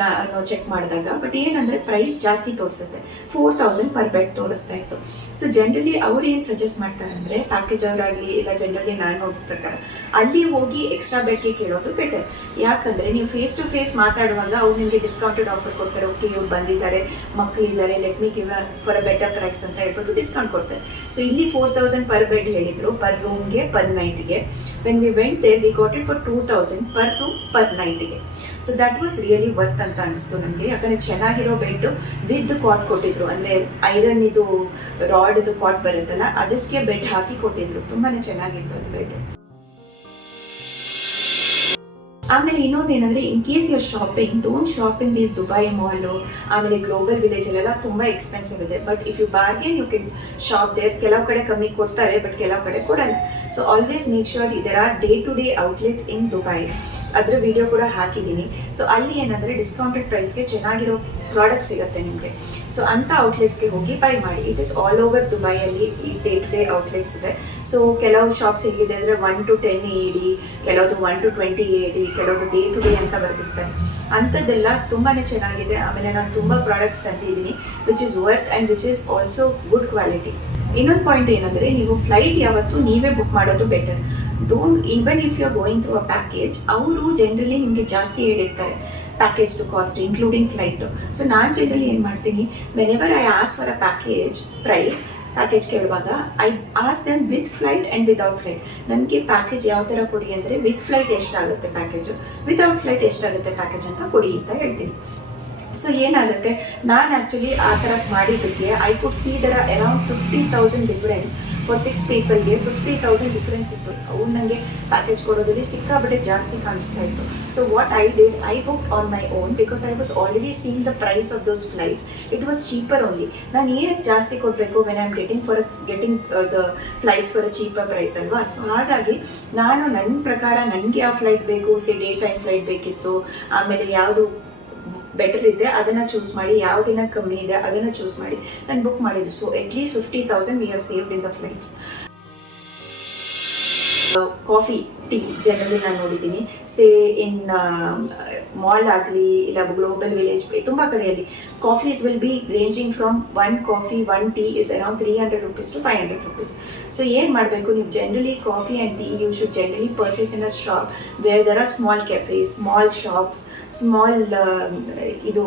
[SPEAKER 1] ನಾನು ಚೆಕ್ ಮಾಡಿದಾಗ. ಬಟ್ ಏನಂದರೆ ಪ್ರೈಸ್ ಜಾಸ್ತಿ ತೋರಿಸುತ್ತೆ. ಫೋರ್ ತೌಸಂಡ್ ಪರ್ ಬೆಡ್ ತೋರಿಸ್ತಾ ಇತ್ತು. ಸೊ ಜನ್ರಲಿ ಅವ್ರು ಏನು ಸಜೆಸ್ಟ್ ಮಾಡ್ತಾರೆ ಅಂದರೆ ಪ್ಯಾಕೇಜ್ ಅವರಾಗಲಿ, ಇಲ್ಲ ಜನರಲಿ ನಾನು ನೋಡಿದ ಪ್ರಕಾರ, ಅಲ್ಲಿ ಹೋಗಿ ಎಕ್ಸ್ಟ್ರಾ ಬೆಡ್ಗೆ ಕೇಳೋದು ಬೆಟರ್ ಯಾಕಂದರೆ, ನೀವು ಫೇಸ್ ಟು ಫೇಸ್ ಮಾತಾಡುವಾಗ ಅವ್ರು ನಿಮಗೆ ಡಿಸ್ಕೌಂಟೆಡ್ ಆಫರ್ ಕೊಡ್ತಾರೆ. ಓಕೆ ಇವ್ರು ಬಂದಿದ್ದಾರೆ ಮಕ್ಕಳಿದ್ದಾರೆ let me give for a better price ಅಂತ ಹೇಳ್ಬಿಟ್ಟು ಡಿಸ್ಕೌಂಟ್ ಕೊಡ್ತಾರೆ. ಸೊ ಇಲ್ಲಿ ಫೋರ್ ತೌಸಂಡ್ ಪರ್ ಬೆಡ್ ಹೇಳಿದರು ಪರ್ ರೂಮ್ಗೆ per ನೈಟ್ಗೆ when we went there we got it for two thousand per room per ನೈಟ್ಗೆ so that was really worth ಅಂತ ಅನಿಸ್ತು ನಮಗೆ. ಯಾಕಂದರೆ ಚೆನ್ನಾಗಿರೋ ಬೆಡ್ ವಿತ್ ಕಾಟ್ ಕೊಟ್ಟಿದ್ರು. ಅಂದರೆ ಐರನ್ ಇದು ರಾಡ್ ಇದು ಕಾಟ್ ಬರುತ್ತಲ್ಲ, ಅದಕ್ಕೆ ಬೆಡ್ ಹಾಕಿ ಕೊಟ್ಟಿದ್ರು. ತುಂಬಾ ಚೆನ್ನಾಗಿತ್ತು ಅದು ಬೆಡ್ ಆಮೇಲೆ ಇನ್ನೊಂದು ಏನಂದ್ರೆ in case your shopping don't shop in these Dubai mall ಆಮೇಲೆ ಗ್ಲೋಬಲ್ ವಿಲೇಜ್ ಅಲ್ಲೆಲ್ಲ ತುಂಬ ಎಕ್ಸ್ಪೆನ್ಸಿವ್ ಇದೆ. But if you bargain you can shop there ಕೆಲವು ಕಡೆ ಕಮ್ಮಿ ಕೊಡ್ತಾರೆ ಬಟ್ ಕೆಲವು ಕಡೆ ಕೊಡಲ್ಲ. ಸೊ ಆಲ್ವೇಸ್ ಮೇಕ್ ಶೋರ್ ಇದರ or day to day outlets in Dubai ಅದ್ರ ವಿಡಿಯೋ ಕೂಡ ಹಾಕಿದ್ದೀನಿ. ಸೊ ಅಲ್ಲಿ ಏನಂದರೆ ಡಿಸ್ಕೌಂಟೆಡ್ ಪ್ರೈಸ್ಗೆ ಚೆನ್ನಾಗಿರೋ ಪ್ರಾಡಕ್ಟ್ ಸಿಗುತ್ತೆ ನಿಮಗೆ. ಸೊ ಅಂಥ ಔಟ್ಲೆಟ್ಸ್ಗೆ ಹೋಗಿ ಬೈ ಮಾಡಿ. ಇಟ್ ಇಸ್ ಆಲ್ ಓವರ್ ದುಬೈಯಲ್ಲಿ ಈ ಡೇ ಟು ಡೇ ಔಟ್ಲೆಟ್ಸ್ ಇದೆ. ಸೊ ಕೆಲವು ಶಾಪ್ಸ್ ಹೇಗಿದೆ ಅಂದರೆ one to ten A D ಕೆಲವೊಂದು one to twenty A D ಕೆಲವುದು day to day ಅಂತ ಬರ್ತಿರ್ತಾರೆ ಅಂಥದ್ದೆಲ್ಲ ತುಂಬಾ ಚೆನ್ನಾಗಿದೆ. ಆಮೇಲೆ ನಾನು ತುಂಬ ಪ್ರಾಡಕ್ಟ್ಸ್ ತಂದಿದ್ದೀನಿ which is worth and which is also good quality ಇನ್ನೊಂದು ಪಾಯಿಂಟ್ ಏನಂದರೆ, ನೀವು ಫ್ಲೈಟ್ ಯಾವತ್ತೂ ನೀವೇ ಬುಕ್ ಮಾಡೋದು better don't even if you are going through a package ಅವರು ಜನರಲಿ ನಿಮಗೆ ಜಾಸ್ತಿ ಹೇಳಿರ್ತಾರೆ. ಪ್ಯಾಕೇಜ್ದು ಕಾಸ್ಟ್ ಇನ್ಕ್ಲೂಡಿಂಗ್ ಫ್ಲೈಟು ಸೊ ನಾನು ಜನರಲಿ ಏನು ಮಾಡ್ತೀನಿ ever I ask for a package price package ಕೇಳುವಾಗ I ask them with flight and without flight ನನಗೆ ಪ್ಯಾಕೇಜ್ ಯಾವ ಥರ ಕೊಡಿ ಅಂದರೆ ವಿತ್ ಫ್ಲೈಟ್ ಎಷ್ಟಾಗುತ್ತೆ ಪ್ಯಾಕೇಜು ವಿತೌಟ್ ಫ್ಲೈಟ್ ಎಷ್ಟಾಗುತ್ತೆ ಪ್ಯಾಕೇಜ್ ಅಂತ ಕೊಡಿ ಅಂತ ಹೇಳ್ತೀನಿ. ಸೊ ಏನಾಗುತ್ತೆ? ನಾನು ಆ್ಯಕ್ಚುಲಿ ಆ ಥರ ಮಾಡಿದ್ದಕ್ಕೆ I could see there around fifty thousand difference for six ಪೀಪಲ್ಗೆ fifty thousand difference ಇತ್ತು. ಅವ್ರು ನನಗೆ ಪ್ಯಾಕೇಜ್ ಕೊಡೋದ್ರಲ್ಲಿ ಸಿಕ್ಕಾಬಿಟ್ಟೆ ಜಾಸ್ತಿ ಕಾಣಿಸ್ತಾ ಇತ್ತು. So what I did I book on my own because I was already seen the price of those flights it was cheaper only ನಾನು ಏನಕ್ಕೆ ಜಾಸ್ತಿ ಕೊಡಬೇಕು when I am getting for getting the flights for a cheaper price ಅಲ್ವಾ? So ಹಾಗಾಗಿ ನಾನು ನನ್ನ ಪ್ರಕಾರ ನನಗೆ ಯಾವ ಫ್ಲೈಟ್ ಬೇಕು ಸೇ ಡೇ ಟೈಮ್ ಫ್ಲೈಟ್ ಬೇಕಿತ್ತು, ಆಮೇಲೆ ಯಾವುದು ಬೆಟರ್ ಇದೆ ಅದನ್ನು ಚೂಸ್ ಮಾಡಿ ಯಾವುದಿನ ಕಮ್ಮಿ ಇದೆ ಅದನ್ನು ಚೂಸ್ ಮಾಡಿ, ನಾನು ಬುಕ್ ಮಾಡಿದ್ದು. So at least fifty thousand we have saved in the flights coffee tea generally ನಾನು ನೋಡಿದ್ದೀನಿ. ಸೇ ಇನ್ ಮಾಲ್ ಆಗಲಿ, ಇಲ್ಲ ಗ್ಲೋಬಲ್ ವಿಲೇಜ್ ತುಂಬ ಕಡೆಯಲ್ಲಿ coffees will be ranging from one coffee one tea is around three hundred rupees to five hundred rupees so ಏನು ಮಾಡಬೇಕು? ನೀವು generally coffee and tea you should generally purchase in a shop where there are small cafe small shops small ಇದು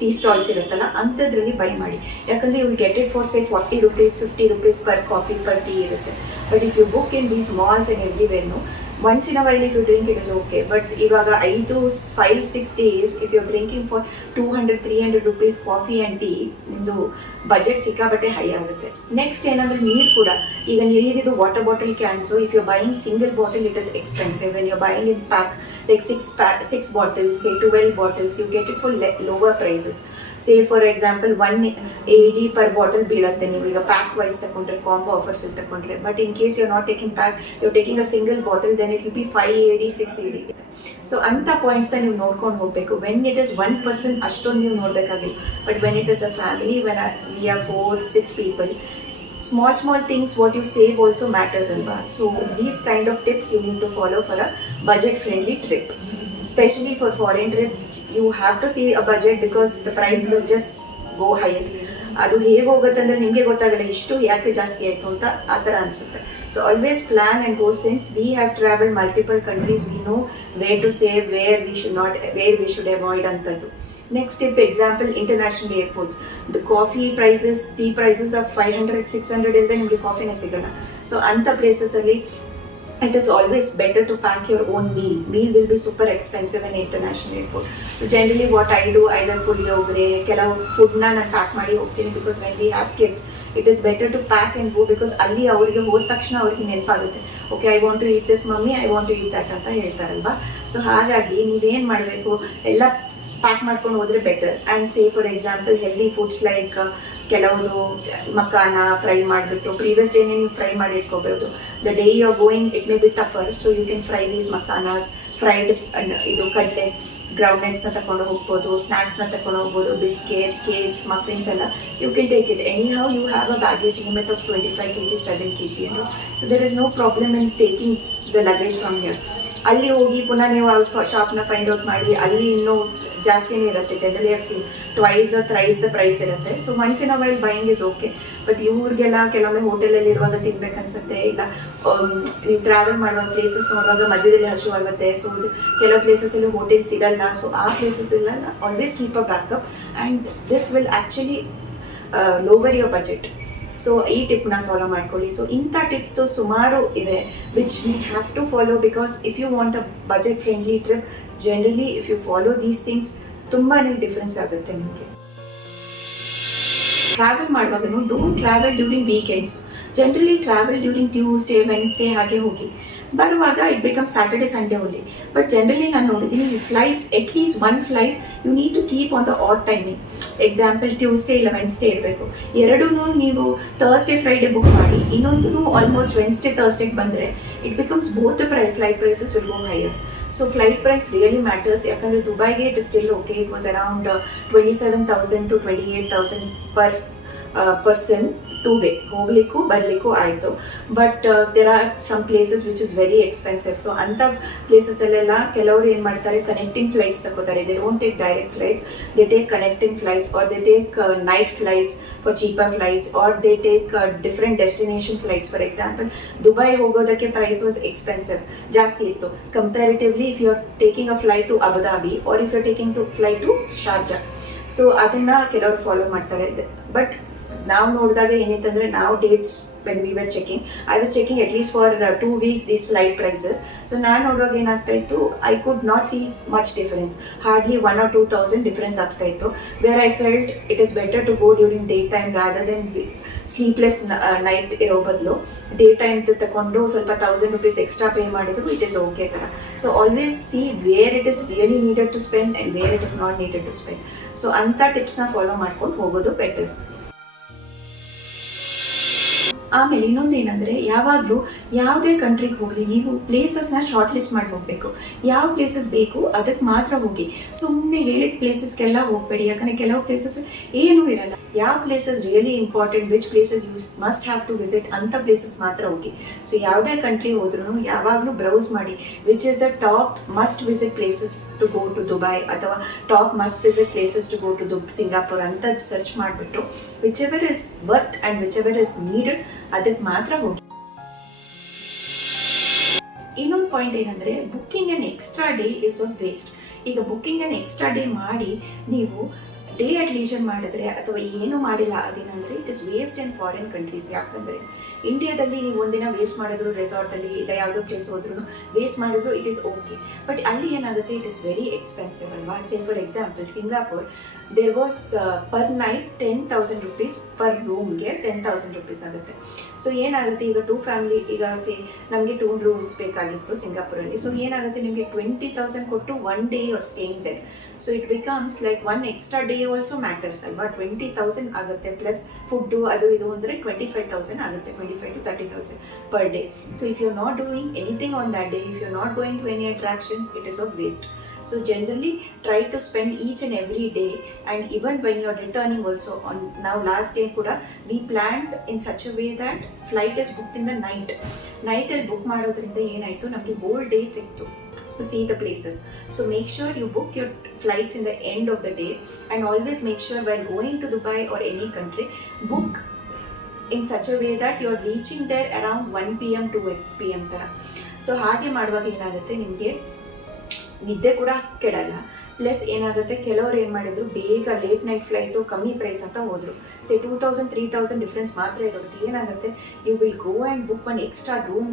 [SPEAKER 1] tea stalls ಇರುತ್ತಲ್ಲ, ಅಂಥದ್ರಲ್ಲಿ buy ಮಾಡಿ. ಯಾಕಂದರೆ you will get it for say forty rupees fifty rupees per coffee per tea ಇರುತ್ತೆ. But if you book in these malls and ಎವ್ರಿವೇರ್ನು once in while if you drink it is okay but ಇವಾಗ ಐದು five six days if you drinking for two hundred three hundred rupees coffee and tea ನಿಮ್ಮದು budget ಸಿಕ್ಕಾಬಟ್ಟೆ high ಆಗುತ್ತೆ. Next ಏನಂದ್ರೆ ನೀರು ಕೂಡ. ಈಗ ನೀರಿದು water bottle cans if you buying single bottle it is expensive when you buying in pack like six pack six bottles say twelve bottles you get it for lower prices say for example one A D per bottle ಬೀಳುತ್ತೆ ನೀವು. ಈಗ pack wise ತಗೊಂಡ್ರೆ combo offers ಅಲ್ಲಿ ತಗೊಂಡ್ರೆ but in case you not taking pack you taking a single bottle then it will be five A D six A D so ಅಂಥ points ನೀವು ನೋಡ್ಕೊಂಡು ಹೋಗಬೇಕು. When it is one person ಅಷ್ಟೊಂದು ನೀವು ನೋಡಬೇಕಾಗಿಲ್ಲ. But when it is a family when we are four six people small small things what you save also matters ಅಲ್ವಾ? So these kind of tips you need to follow for a budget friendly trip. Especially for foreign trip, you have to see a budget because the price will just go higher ಅದು ಹೇಗೆ ಹೋಗುತ್ತೆ ಅಂದರೆ ನಿಮಗೆ ಗೊತ್ತಾಗಲ್ಲ ಇಷ್ಟು ಯಾಕೆ ಜಾಸ್ತಿ ಆಯಿತು ಅಂತ ಆ ಥರ ಅನಿಸುತ್ತೆ. So always plan and go since we have travel multiple countries we know where to save where we should not where we should avoid ಅಂತದ್ದು. Next tip example international airports the coffee prices tea prices of five hundred six hundred ಇಲ್ಲದೆ ನಿಮಗೆ ಕಾಫಿನೇ ಸಿಗಲ್ಲ. So ಅಂಥ ಪ್ಲೇಸಸಲ್ಲಿ it is always better to pack your own meal. Meal will be super expensive in international airport. So generally what I do, either puliyogare ಕೆಲವು ಫುಡ್ನ ನಾನು pack ಮಾಡಿ ಹೋಗ್ತೀನಿ because when we have kids it is better to pack and go because ಅಲ್ಲಿ ಅವರಿಗೆ ಹೋದ ತಕ್ಷಣ ಅವ್ರಿಗೆ ನೆನಪಾಗುತ್ತೆ okay I want to eat this mummy I want to eat that ಅಂತ ಹೇಳ್ತಾರಲ್ವಾ ಸೊ ಹಾಗಾಗಿ ನೀವೇನು ಮಾಡಬೇಕು ಎಲ್ಲ ಪ್ಯಾಕ್ ಮಾಡ್ಕೊಂಡು ಹೋದರೆ better and say for example healthy foods like ಕೆಲವುದು makhana fry ಮಾಡಿಬಿಟ್ಟು ಪ್ರೀವಿಯಸ್ ಡೇನೇ ನೀವು ಫ್ರೈ ಮಾಡಿ ಇಟ್ಕೋಬಹುದು the day you are going it may be tougher so you can fry these makhanas fried ಇದು ಕಡಲೆ ಗ್ರೌಂಡ್ನೆಟ್ಸ್ನ ತಗೊಂಡು ಹೋಗ್ಬೋದು ಸ್ನ್ಯಾಕ್ಸ್ನ ತಗೊಂಡು ಹೋಗ್ಬೋದು ಬಿಸ್ಕೆಟ್ಸ್ ಕೇಕ್ಸ್ ಮಫಿನ್ಸ್ ಎಲ್ಲ you can take it anyhow you have a baggage limit of twenty five K G seven K G so there is no problem in taking the luggage from here ಅಲ್ಲಿ ಹೋಗಿ ಪುನಃ ನೀವು ಶಾಪ್ನ find out ಮಾಡಿ, ಅಲ್ಲಿ ಇನ್ನೂ ಜಾಸ್ತಿನೇ ಇರುತ್ತೆ. Generally see twice thrice the price ಇರುತ್ತೆ. So once in a while buying is okay but ಇವ್ರಿಗೆಲ್ಲ ಕೆಲವೊಮ್ಮೆ ಹೋಟೆಲಲ್ಲಿ ಇರುವಾಗ ತಿನ್ಬೇಕನ್ಸುತ್ತೆ, ಇಲ್ಲ ನೀವು ಟ್ರಾವೆಲ್ ಮಾಡುವ ಪ್ಲೇಸಸ್ ನೋಡುವಾಗ ಮಧ್ಯದಲ್ಲಿ ಹಸುವಾಗುತ್ತೆ. ಸೊ ಕೆಲವು ಪ್ಲೇಸಸಲ್ಲಿ ಹೋಟೆಲ್ಸ್ ಇರಲ್ಲ ಸೊ ಆ ಪ್ಲೇಸಸ್ ಎಲ್ಲ always keep a backup and this will actually lower your budget so ಈ ಟಿಪ್ನ ಫಾಲೋ ಮಾಡ್ಕೊಳ್ಳಿ. ಸೊ ಇಂಥ ಟಿಪ್ಸು ಸುಮಾರು ಇದೆ which we have to follow because if you want a budget friendly trip generally if you follow these things ತುಂಬಾ difference ಆಗುತ್ತೆ ನಿಮಗೆ. Travel ಮಾಡುವಾಗ don't travel during weekends generally travel during Tuesday Wednesday ಹಾಗೆ ಹೋಗಿ. ಬರುವಾಗ it become Saturday Sunday only but generally ನಾನು ನೋಡಿದ್ದೀನಿ flights at least one flight you need to keep on the at timing example Tuesday ಇಲ್ಲ Wednesday ಇಡಬೇಕು ಎರಡೂ ನೀವು Thursday Friday book ಮಾಡಿ ಇನ್ನೊಂದು ಆಲ್ಮೋಸ್ಟ್ ವೆನ್ಸ್ಡೇ ಥರ್ಸ್ಡೇಗೆ ಬಂದರೆ it becomes both pry flight prices will go higher so flight price really matters ಯಾಕಂದರೆ ದುಬೈಗೆ it still okay it was around twenty seven thousand to twenty eight thousand per person two way ಹೋಗ್ಲಿಕ್ಕೂ ಬರಲಿಕ್ಕೂ ಆಯಿತು. But there are some places which is very expensive so ಅಂಥ ಪ್ಲೇಸಸಲ್ಲೆಲ್ಲ ಕೆಲವರು ಏನು ಮಾಡ್ತಾರೆ connecting flights ತಗೋತಾರೆ. They don't take direct flights they take connecting flights or they take night flights for cheaper flights or they take different destination flights for example Dubai ಹೋಗೋದಕ್ಕೆ price was expensive ಜಾಸ್ತಿ ಇತ್ತು. Comparatively if you are taking a flight to Abu Dhabi or if you taking to flight to Sharjah so ಅದನ್ನ ಕೆಲವರು follow ಮಾಡ್ತಾರೆ. But ನಾವು ನೋಡಿದಾಗ ಏನಿತ್ತಂದ್ರೆ ನಾವು dates when we were checking I was checking at least for two weeks these flight prices so ನಾನು ನೋಡುವಾಗ ಏನಾಗ್ತಾ ಇತ್ತು I could not see much difference hardly one or two thousand difference ಆಗ್ತಾ ಇತ್ತು. Where I felt it is better to go during day time rather then sleepless night ಇರೋ ಬದಲು. Day time ತಗೊಂಡು ಸ್ವಲ್ಪ ತೌಸಂಡ್ ರುಪೀಸ್ ಎಕ್ಸ್ಟ್ರಾ ಪೇ ಮಾಡಿದ್ರು it is okay ಥರ so always see where it is really needed to spend and where it is not needed to spend so ಅಂಥ ಟಿಪ್ಸ್ನ follow ಮಾಡ್ಕೊಂಡು ಹೋಗೋದು ಬೆಟರ್ ಆಮೇಲೆ ಇನ್ನೊಂದು ಏನಂದರೆ, ಯಾವಾಗಲೂ ಯಾವುದೇ ಕಂಟ್ರಿಗೆ ಹೋಗಲಿ, ನೀವು ಪ್ಲೇಸಸ್ನ ಶಾರ್ಟ್ ಲಿಸ್ಟ್ ಮಾಡಿ ಹೋಗಬೇಕು. ಯಾವ ಪ್ಲೇಸಸ್ ಬೇಕು ಅದಕ್ಕೆ ಮಾತ್ರ ಹೋಗಿ. ಸುಮ್ಮನೆ ಹೇಳಿದ ಪ್ಲೇಸಸ್ಗೆಲ್ಲ ಹೋಗಬೇಡಿ. ಯಾಕಂದರೆ ಕೆಲವು ಪ್ಲೇಸಸ್ ಏನೂ ಇರಲ್ಲ. ಯಾವ places really important which places use must have to visit ಅಂಥ ಪ್ಲೇಸಸ್ ಮಾತ್ರ ಹೋಗಿ. ಸೊ ಯಾವುದೇ ಕಂಟ್ರಿ ಹೋದ್ರೂ ಯಾವಾಗಲೂ ಬ್ರೌಸ್ ಮಾಡಿ. Which is the top must visit places to go to Dubai ಅಥವಾ top must visit places to go to dub Singapore ಅಂತ search ಮಾಡಿಬಿಟ್ಟು whichever is worth and whichever is needed ಅದಕ್ಕೆ ಮಾತ್ರ ಹೋಗಿ. ಇನ್ನೊಂದು ಪಾಯಿಂಟ್ ಏನಂದ್ರೆ booking an extra day is one waste ಈಗ booking an extra day ಮಾಡಿ ನೀವು ಡೇ ಅಟ್ ಲೀಜರ್ ಮಾಡಿದ್ರೆ ಅಥವಾ ಏನು ಮಾಡಿಲ್ಲ ಅದೇನಂದ್ರೆ it is waste in foreign countries ಯಾಕಂದ್ರೆ ಇಂಡಿಯಾದಲ್ಲಿ ನೀವು ಒಂದಿನ ವೇಸ್ಟ್ ಮಾಡಿದ್ರು ರೆಸಾರ್ಟಲ್ಲಿ ಇಲ್ಲ ಯಾವುದೋ ಪ್ಲೇಸ್ ಹೋದ್ರು ವೇಸ್ಟ್ ಮಾಡಿದ್ರು ಇಟ್ ಇಸ್ ಓಕೆ ಬಟ್ ಅಲ್ಲಿ ಏನಾಗುತ್ತೆ ಇಟ್ ಇಸ್ ವೆರಿ ಎಕ್ಸ್ಪೆನ್ಸಿವ್ ಅಲ್ವಾ? Say for example Singapore there was per night ten thousand rupees per ರೂಮ್ಗೆ ಟೆನ್ ತೌಸಂಡ್ ರುಪೀಸ್ ಆಗುತ್ತೆ. ಸೊ ಏನಾಗುತ್ತೆ, ಈಗ ಟೂ ಫ್ಯಾಮಿಲಿ ಈಗ ಸೇ ನಮಗೆ ಟೂ ರೂಮ್ಸ್ ಬೇಕಾಗಿತ್ತು ಸಿಂಗಾಪುರಲ್ಲಿ ಸೊ ಏನಾಗುತ್ತೆ, ನಿಮಗೆ ಟ್ವೆಂಟಿ ತೌಸಂಡ್ ಕೊಟ್ಟು one day are staying there so it becomes like one extra day also matters ಅಲ್ವಾ? ಟ್ವೆಂಟಿ ತೌಸಂಡ್ ಆಗುತ್ತೆ ಪ್ಲಸ್ ಫುಡ್ಡು ಅದು ಇದು ಅಂದರೆ ಟ್ವೆಂಟಿ ಫೈವ್ ತೌಸಂಡ್ ಆಗುತ್ತೆ. twenty five to thirty thousand per day so if you not doing anything on that day if you not going to any attractions it is of waste so generally try to spend each and every day and even when you're returning also on now last day kuda we planned in such a way that flight is booked in the night night ಅಲ್ಲಿ book ಮಾಡೋದ್ರಿಂದ ಏನಾಯ್ತು ನಮಗೆ whole day ಸಿಕ್ತು to see the places so make sure you book your flights in the end of the day and always make sure while going to Dubai or any country book in such a way that you are reaching there around one P M two P M ಥರ so ಹಾಗೆ ಮಾಡುವಾಗ ಏನಾಗುತ್ತೆ? ನಿಮಗೆ ನಿದ್ದೆ ಕೂಡ ಕೆಡಲ್ಲ. Plus ಏನಾಗುತ್ತೆ? ಕೆಲವರು ಏನು ಮಾಡಿದ್ರು? ಬೇಗ ಲೇಟ್ ನೈಟ್ ಫ್ಲೈಟು ಕಮ್ಮಿ ಪ್ರೈಸ್ ಅಂತ ಹೋದರು. Say two thousand three thousand difference ಮಾತ್ರ ಇರೋದು ಏನಾಗುತ್ತೆ? You will go and book one extra room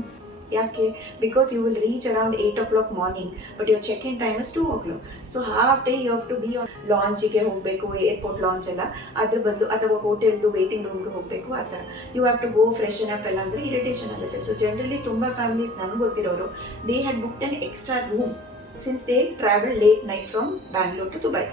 [SPEAKER 1] ಯಾಕೆ because you will reach around eight o'clock morning but your check in time is two o'clock so half day you have to be on ಲಾಂಚಿಗೆ ಹೋಗಬೇಕು airport launch ಎಲ್ಲ. ಅದ್ರ ಬದಲು ಅಥವಾ ಹೋಟೆಲ್ದು waiting ರೂಮ್ಗೆ ಹೋಗಬೇಕು, ಆ ಥರ. You have to go freshen up ಎಲ್ಲ ಅಂದರೆ ಇರಿಟೇಷನ್ ಆಗುತ್ತೆ. ಸೊ ಜನರಲಿ ತುಂಬ ಫ್ಯಾಮಿಲೀಸ್ ನನಗೆ ಗೊತ್ತಿರೋರು they had book an extra room since they travel late night from Bangalore to Dubai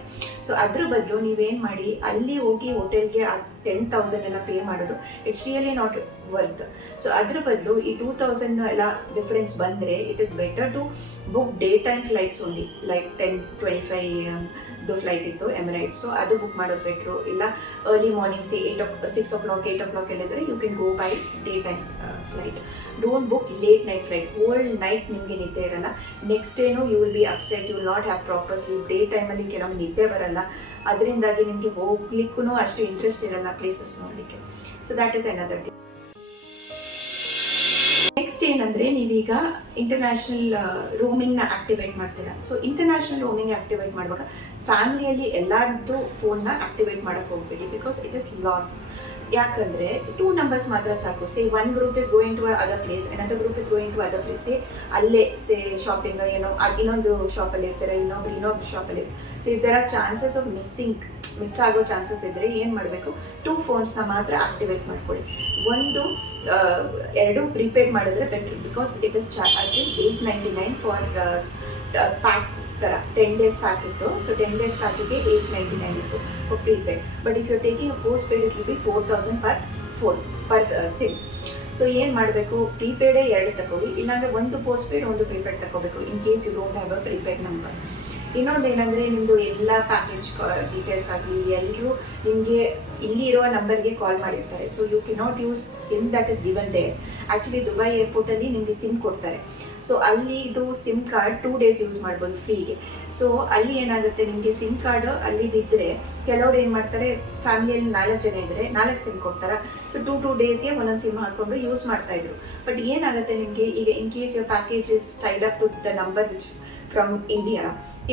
[SPEAKER 1] so ಅದ್ರ ಬದಲು ನೀವೇನು ಮಾಡಿ, ಅಲ್ಲಿ ಹೋಗಿ ಹೋಟೆಲ್ಗೆ ಟೆನ್ ತೌಸಂಡ್ ಎಲ್ಲ ಪೇ ಮಾಡೋದು it's really not worth so ಅದ್ರ ಬದಲು ಈ ಟೂ ತೌಸಂಡ್ ಎಲ್ಲ ಡಿಫ್ರೆನ್ಸ್ ಬಂದರೆ it is better to book day time flights only like ten twenty ಫೈವ್ದು flight ಇತ್ತು ಎಮರೈಟ್ ಸೊ ಅದು ಬುಕ್ ಮಾಡೋದು ಬೆಟ್ರು ಇಲ್ಲ early morning see eight oh six o'clock eight o'clock ಎಲ್ಲಿದ್ರೆ you can go by day time flight don't book late night flight whole night ನಿಮಗೆ ನಿದ್ದೆ ಇರಲ್ಲ. Next ಡೇನು you will be upset you will not have proper sleep day ಟೈಮಲ್ಲಿ ಕೆಲವೊಂದು ನಿದ್ದೆ ಬರಲ್ಲ. ಅದರಿಂದಾಗಿ ನಿಮಗೆ ಹೋಗ್ಲಿಕ್ಕೂ ಅಷ್ಟು ಇಂಟ್ರೆಸ್ಟ್ ಇರಲ್ಲ. ಪ್ಲೇಸಸ್ ನೋಡಲಿಕ್ಕೆ so that is another thing next ಏನಂದ್ರೆ, ನೀವೀಗ ಇಂಟರ್ನ್ಯಾಷನಲ್ ರೋಮಿಂಗ್ನ ಆಕ್ಟಿವೇಟ್ ಮಾಡ್ತೀರಾ. ಸೊ ಇಂಟರ್ನ್ಯಾಷನಲ್ ರೋಮಿಂಗ್ ಆಕ್ಟಿವೇಟ್ ಮಾಡುವಾಗ ಫ್ಯಾಮಿಲಿಯಲ್ಲಿ ಎಲ್ಲರದ್ದು ಫೋನ್ನ ಆಕ್ಟಿವೇಟ್ ಮಾಡಕ್ ಹೋಗ್ಬೇಡಿ ಬಿಕಾಸ್ ಇಟ್ ಇಸ್ ಲಾಸ್ ಯಾಕಂದ್ರೆ ಟೂ ನಂಬರ್ಸ್ ಮಾತ್ರ ಸಾಕು. Say one group is going to other place another group is going to other place ಅಲ್ಲೇ ಸೇ ಶಾಪಿಂಗ್ ಏನೋ ಇನ್ನೊಂದು ಇನ್ನೊಂದು ಶಾಪಲ್ಲಿ ಇರ್ತಾರೆ, ಇನ್ನೊಬ್ರು ಇನ್ನೊಬ್ರು ಶಾಪಲ್ಲಿ ಸೊ ಈ ಥರ ಚಾನ್ಸಸ್ ಆಫ್ ಮಿಸ್ಸಿಂಗ್ ಮಿಸ್ ಆಗೋ ಚಾನ್ಸಸ್ ಇದ್ದರೆ ಏನು ಮಾಡಬೇಕು? ಟೂ ಫೋನ್ಸ್ನ ಮಾತ್ರ ಆಕ್ಟಿವೇಟ್ ಮಾಡ್ಕೊಳ್ಳಿ. ಒಂದು ಎರಡು ಪ್ರಿಪೇಡ್ ಮಾಡಿದ್ರೆ better because it is charging eight ninety nine for pack ಥರ ಟೆನ್ ಡೇಸ್ ಪ್ಯಾಕ್ ಇತ್ತು. ಸೊ ಟೆನ್ ಡೇಸ್ ಪ್ಯಾಕಿಗೆ ಏಯ್ಟ್ ನೈಂಟಿ ನೈನ್ ಇತ್ತು for prepaid but if you taking postpaid it will be four thousand per four per SIM so ಏನು ಮಾಡಬೇಕು? ಪ್ರೀಪೇಡೇ ಎರಡು ತಗೊಳ್ಳಿ ಇಲ್ಲಾಂದರೆ ಒಂದು ಪೋಸ್ಟ್ ಪೇಡ್ ಒಂದು ಪ್ರೀಪೇಡ್ ತಗೋಬೇಕು in case you don't have a prepaid number ಇನ್ನೊಂದು ಏನಂದರೆ ನಿಮ್ಮದು ಎಲ್ಲ ಪ್ಯಾಕೇಜ್ ಡೀಟೇಲ್ಸ್ ಆಗಲಿ ಎಲ್ಲರೂ ನಿಮಗೆ ಇಲ್ಲಿ ಇರೋ ನಂಬರ್ಗೆ ಕಾಲ್ ಮಾಡಿರ್ತಾರೆ. So you can not use SIM that is given there actually Dubai ಏರ್ಪೋರ್ಟಲ್ಲಿ ನಿಮಗೆ ಸಿಮ್ ಕೊಡ್ತಾರೆ. ಸೊ ಅಲ್ಲಿ ಇದು SIM card two days use ಮಾಡ್ಬೋದು ಫ್ರೀಗೆ ಸೊ ಅಲ್ಲಿ ಏನಾಗುತ್ತೆ ನಿಮಗೆ ಸಿಮ್ ಕಾರ್ಡ್ ಅಲ್ಲಿದ್ದರೆ ಕೆಲವ್ರು ಏನು ಮಾಡ್ತಾರೆ ಫ್ಯಾಮಿಲಿಯಲ್ಲಿ ನಾಲ್ಕು ಜನ ಇದ್ದರೆ ನಾಲ್ಕು ಸಿಮ್ ಕೊಡ್ತಾರೆ? ಸೊ ಟೂ ಟೂ ಡೇಸ್ಗೆ ಒಂದೊಂದು ಸಿಮ್ ಹಾಕೊಂಡು ಯೂಸ್ ಮಾಡ್ತಾ ಇದ್ರು. ಬಟ್ ಏನಾಗುತ್ತೆ ನಿಮಗೆ, ಈಗ in case your package tied up to the number which from India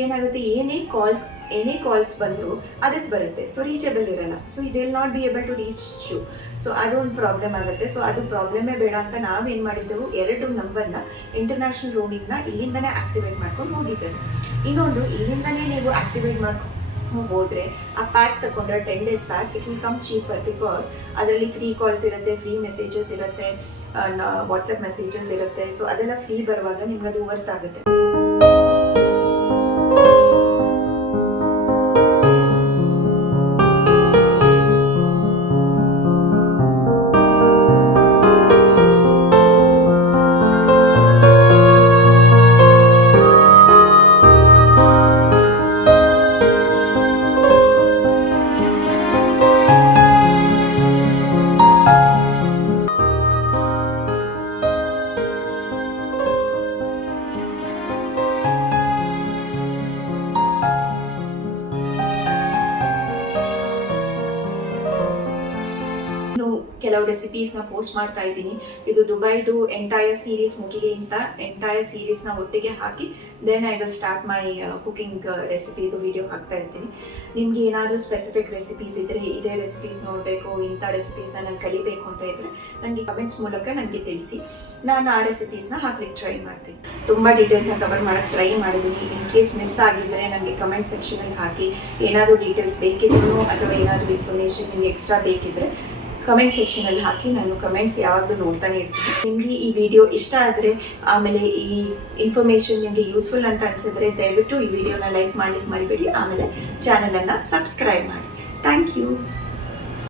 [SPEAKER 1] ಏನಾಗುತ್ತೆ? ಏನೇ ಕಾಲ್ಸ್ ಏನೇ ಕಾಲ್ಸ್ ಬಂದರೂ ಅದಕ್ಕೆ ಬರುತ್ತೆ. ಸೊ ರೀಚೇಬಲ್ ಇರಲ್ಲ. ಸೊ ಇದು will not be able to reach you so ಅದು ಒಂದು ಪ್ರಾಬ್ಲಮ್ ಆಗುತ್ತೆ. ಸೊ ಅದು ಪ್ರಾಬ್ಲಮೇ ಬೇಡ ಅಂತ ನಾವೇನು ಮಾಡಿದ್ದೆವು? ಎರಡು ನಂಬರ್ನ ಇಂಟರ್ನ್ಯಾಷನಲ್ ರೋಮಿಂಗ್ನ ಇಲ್ಲಿಂದನೇ ಆಕ್ಟಿವೇಟ್ ಮಾಡ್ಕೊಂಡು ಹೋಗಿದ್ದೇವೆ. ಇನ್ನೊಂದು, ಇಲ್ಲಿಂದನೇ ನೀವು ಆಕ್ಟಿವೇಟ್ ಮಾಡ್ಕೊಂಡು ಹೋದರೆ ಆ ಪ್ಯಾಕ್ ತಗೊಂಡ್ರೆ ten days pack it will come cheaper because ಅದರಲ್ಲಿ ಫ್ರೀ ಕಾಲ್ಸ್ ಇರುತ್ತೆ ಫ್ರೀ ಮೆಸೇಜಸ್ ಇರುತ್ತೆ ವಾಟ್ಸಪ್ ಮೆಸೇಜಸ್ ಇರುತ್ತೆ. ಸೊ ಅದೆಲ್ಲ ಫ್ರೀ ಬರುವಾಗ ನಿಮ್ಗೆ ಅದು ವರ್ತ್ ಆಗುತ್ತೆ. ಕೆಲವು ರೆಸಿಪೀಸ್ನ ಪೋಸ್ಟ್ ಮಾಡ್ತಾ ಇದ್ದೀನಿ. ಇದು ದುಬೈದು ಎಂಟೈರ್ ಸೀರೀಸ್ ಮುಗಿಲಿ ಅಂತ ಎಂಟೈರ್ ಸೀರೀಸ್ನ ಒಟ್ಟಿಗೆ ಹಾಕಿ then I will start my cooking ರೆಸಿಪಿದು video ಹಾಕ್ತಾ ಇರ್ತೀನಿ. ನಿಮ್ಗೆ ಏನಾದರೂ ಸ್ಪೆಸಿಫಿಕ್ ರೆಸಿಪೀಸ್ ಇದ್ದರೆ ಇದೇ ರೆಸಿಪೀಸ್ ನೋಡಬೇಕು, ಇಂಥ ರೆಸಿಪೀಸ್ನ ನಾನು ಕಲಿಬೇಕು ಅಂತ ಇದ್ದರೆ ನನಗೆ ಕಮೆಂಟ್ಸ್ ಮೂಲಕ ನನಗೆ ತಿಳಿಸಿ. ನಾನು ಆ ರೆಸಿಪೀಸ್ನ ಹಾಕ್ಲಿಕ್ಕೆ ಟ್ರೈ ಮಾಡ್ತೀನಿ. ತುಂಬ ಡೀಟೇಲ್ಸ್ನ ಕವರ್ ಮಾಡೋಕ್ಕೆ ಟ್ರೈ ಮಾಡಿದ್ದೀನಿ ಇನ್ ಕೇಸ್ ಮಿಸ್ ಆಗಿದ್ದರೆ ನನಗೆ ಕಮೆಂಟ್ ಸೆಕ್ಷನಲ್ಲಿ ಹಾಕಿ. ಏನಾದರೂ ಡೀಟೇಲ್ಸ್ ಬೇಕಿದ್ರು ಅಥವಾ ಏನಾದರೂ ಇನ್ಫಾರ್ಮೇಷನ್ ನಿಮಗೆ ಎಕ್ಸ್ಟ್ರಾ ಬೇಕಿದ್ರೆ ಕಮೆಂಟ್ ಸೆಕ್ಷನಲ್ಲಿ ಹಾಕಿ ನಾನು ಕಮೆಂಟ್ಸ್ ಯಾವಾಗಲೂ ನೋಡ್ತಾನೆ ಇರ್ತೀನಿ. ನಿಮಗೆ ಈ ವಿಡಿಯೋ ಇಷ್ಟ ಆದರೆ, ಆಮೇಲೆ ಈ ಇನ್ಫಾರ್ಮೇಷನ್ ನಿಮಗೆ ಯೂಸ್ಫುಲ್ ಅಂತ ಅನಿಸಿದ್ರೆ ದಯವಿಟ್ಟು ಈ ವಿಡಿಯೋನ ಲೈಕ್ ಮಾಡ್ಲಿಕ್ಕೆ ಮರಿಬೇಡಿ. ಆಮೇಲೆ ಚಾನಲನ್ನು ಸಬ್ಸ್ಕ್ರೈಬ್ ಮಾಡಿ. Thank you